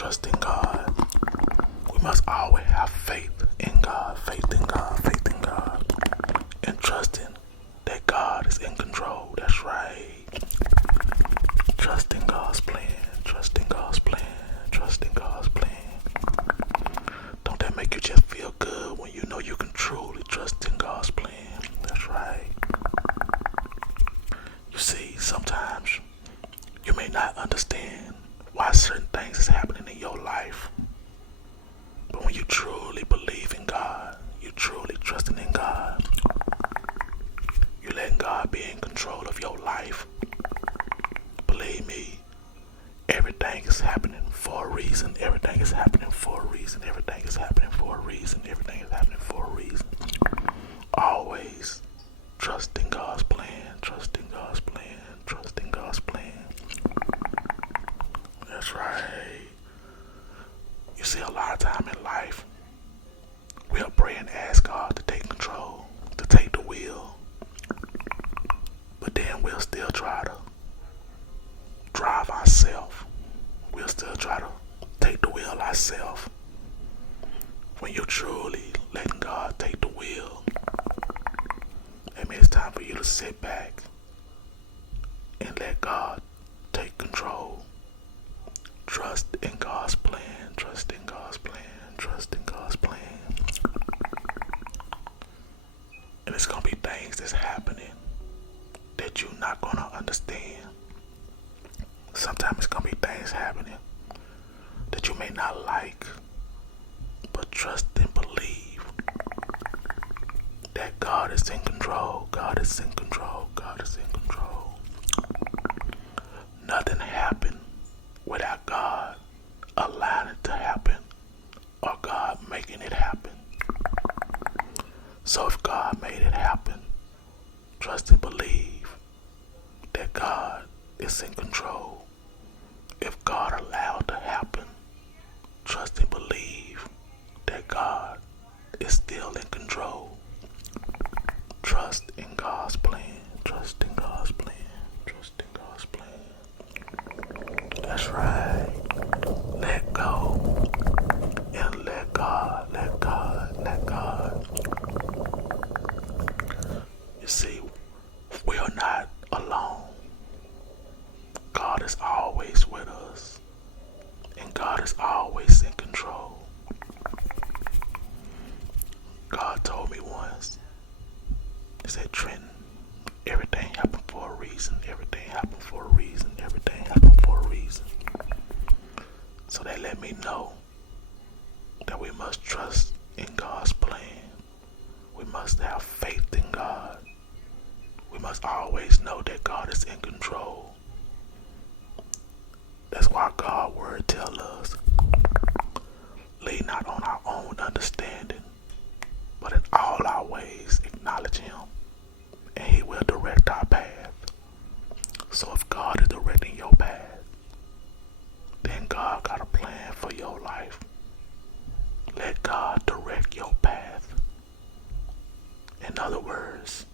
trust in God. We must always have faith in God, faith in God, faith in God, and trusting that God is in control. That's right. Trust in God's plan, trust in God's plan, trust in God's plan. Don't that make you just feel good when you know you can truly trust in God's plan? That's right. You see, sometimes you may not understand why certain things is happening in your life. But when you truly believe in God, you truly trusting in God, you letting God be in control of your life. Believe me, everything is happening for a reason. Everything is happening for a reason. Everything is happening for a reason. Everything is happening for a reason. Always trust in God's plan. Trust in God's plan. Trust in God's plan. That's right. You see, a lot of time in life, we'll pray and ask God to take control, to take the wheel. But then we'll still try to drive ourselves. We'll still try to take the wheel ourselves. When you're truly letting God take the wheel, that means it's time for you to sit back and let God take control. Trust in God's plan. Trust in God's plan. Trust in God's plan. And it's going to be things that's happening that you're not going to understand. Sometimes it's going to be things happening that you may not like. But trust and believe that God is in control. God is in control. God is in control. Nothing happened without God allowing it to happen or God making it happen. So if God made it happen, trust and believe that God is in control. If God allowed it to happen, trust and believe that God is still in control. Trust in God's plan. Trust in God's plan. Trust in God's plan. That's right. Let go and let God, let God, let God. You see, we are not alone. God is always with us, and God is always in control. God told me once, he said, Trenton, everything happened for a reason. Everything happened for a reason. Everything happened for a reason. So that let me know that we must trust in God's plan. We must have faith in God. We must always know that God is in control. That's why God's word tells us, lean not on our own understanding, but in all our ways acknowledge Him, and He will direct our path. So if God is directing your path, then God got a plan for your life. Let God direct your path. In other words,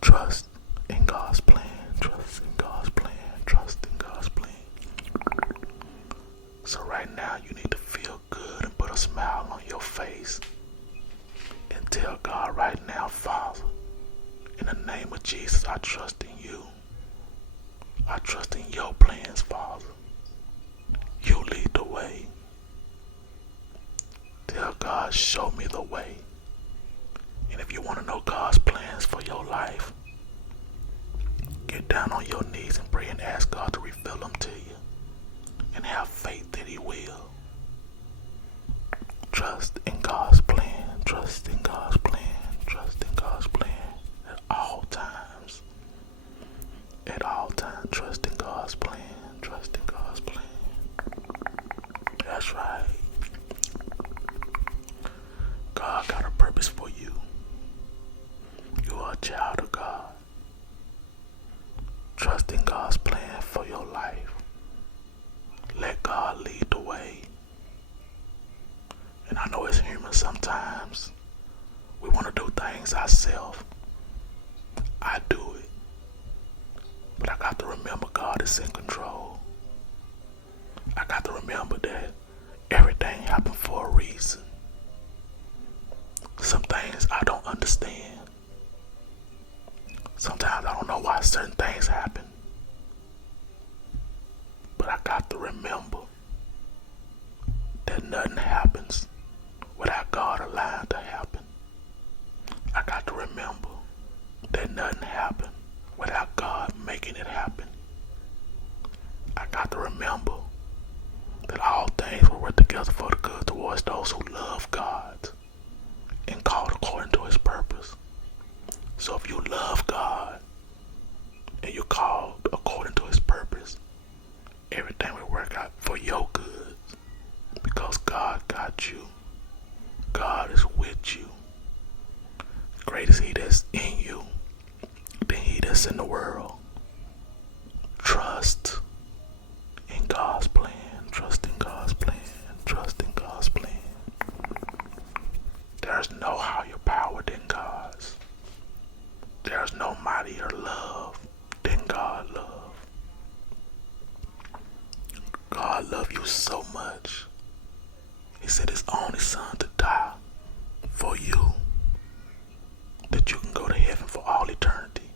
trust in God's plan. Trust in God's plan. Trust in God's plan. So right now you need to feel good and put a smile on your face and tell God right now, Father, in the name of Jesus, I trust in you. I trust in your plans, Father. You lead the way. Tell God, show me the way. And if you want to know God's plans for your life, get down on your knees and pray and ask God to reveal them to you. And have faith that He will. Trust in God's plan. Trust in God's plan. Trust in God's plan. At all times. At all times, trust in God's plan. Trust in God's plan. That's right. God got a purpose for you. You are a child of God. Trust in God's plan for your life. Let God lead the way. And I know it's human sometimes. We want to do things ourselves. I do it. But I got to remember God is in control. I got to remember that everything happened for a reason. Some things I don't understand. Sometimes I don't know why certain things happen. But I got to remember that nothing happens without God allowing it to happen. I got to remember that nothing happened without God making it happen. I got to remember that all things will work together for the good towards those who love God and called according to his purpose. So if you love God and you're called according to his purpose, everything will work out for your good because God got you. God is with you. Great is he that's in you than he that's in the world. Trust in God's plan. Trust in God's plan. Trust in God's plan. There's no higher power than God's. There's no mightier love than God love. God loved you so much. He sent his only son to die for you, that you can go to heaven for all eternity.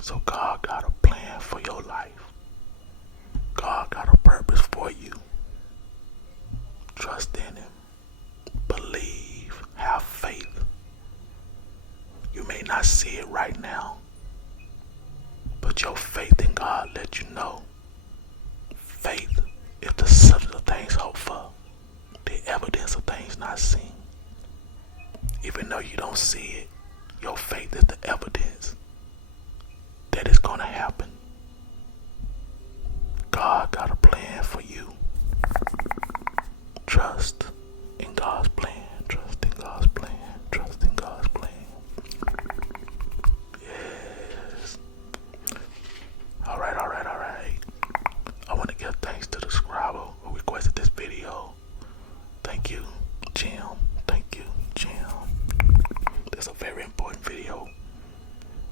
So God got a plan for your life. God got a purpose for you. Trust in him. Believe. Have faith. You may not see it right now, but your faith in God let you know. Faith is the substance of things hoped for, the evidence of things not seen. Even though you don't see it, your faith is the evidence that it's going to happen. God got a plan for you. Trust in God's plan. Trust in God's plan. Trust in God's plan. Yes. Alright. I want to give thanks to the subscriber who requested this video. Thank you, Jim. Thank you, Jim. This is a very important video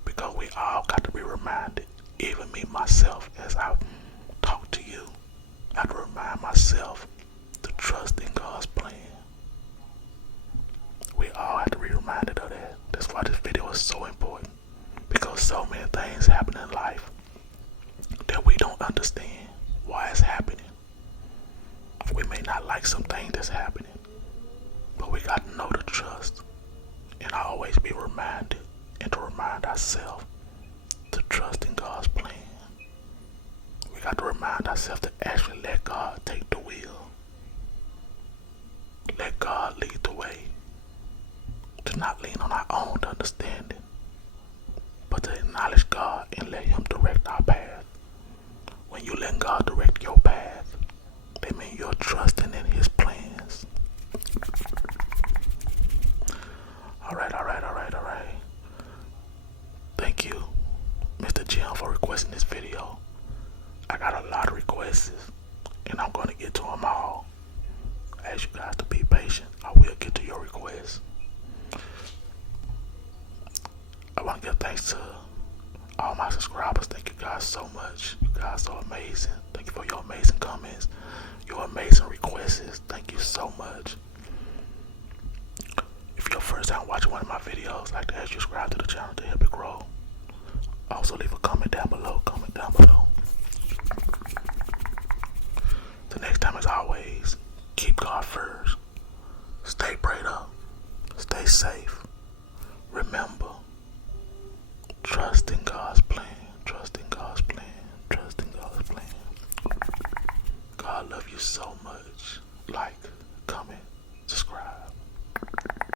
because we all got to be reminded, even me myself, as I talk to you, I have to remind myself to trust in God's plan. We all have to be reminded of that. That's why this video is so important, because so many things happen in life that we don't understand why it's happening. We may not like some things that's happening, but we got to know to trust and always be reminded and to remind ourselves to trust in God's plan. We got to remind ourselves to actually let God take the wheel. Let God lead the way. To not lean on our own understanding, but to acknowledge God and let him direct our path. When you let God direct your path, that means you're trusting in his plans. Alright. Thank you, Mr. Jim, for requesting this video. I got a lot of requests, and I'm going to get to them all. I ask you guys to be patient. I will get to your requests. I want to give thanks to all my subscribers. Thank you guys so much. You guys are amazing. Thank you for your amazing comments, your amazing requests. Thank you so much. If you're first time watching one of my videos, I'd like to ask you to subscribe to the channel to help it grow. Also leave a comment down below.